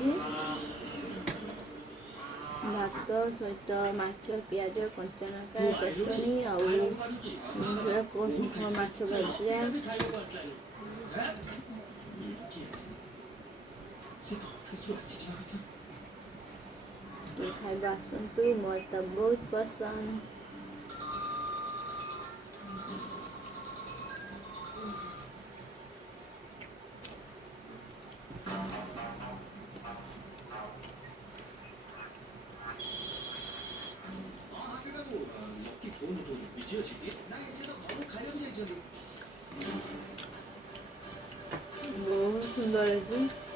ହେଇଛି। ଭାତ ସହିତ ମାଛ, ପିଆଜ, କଞ୍ଚା ଲଙ୍କା, ଚଟଣି ଆଉ ମାଛ ଭଜା। ଖାଇବା ଆସନ୍ତୁ, ମୋର ତ ବହୁତ ପସନ୍ଦ। ବହୁତ ସୁନ୍ଦର ହେଇଛି।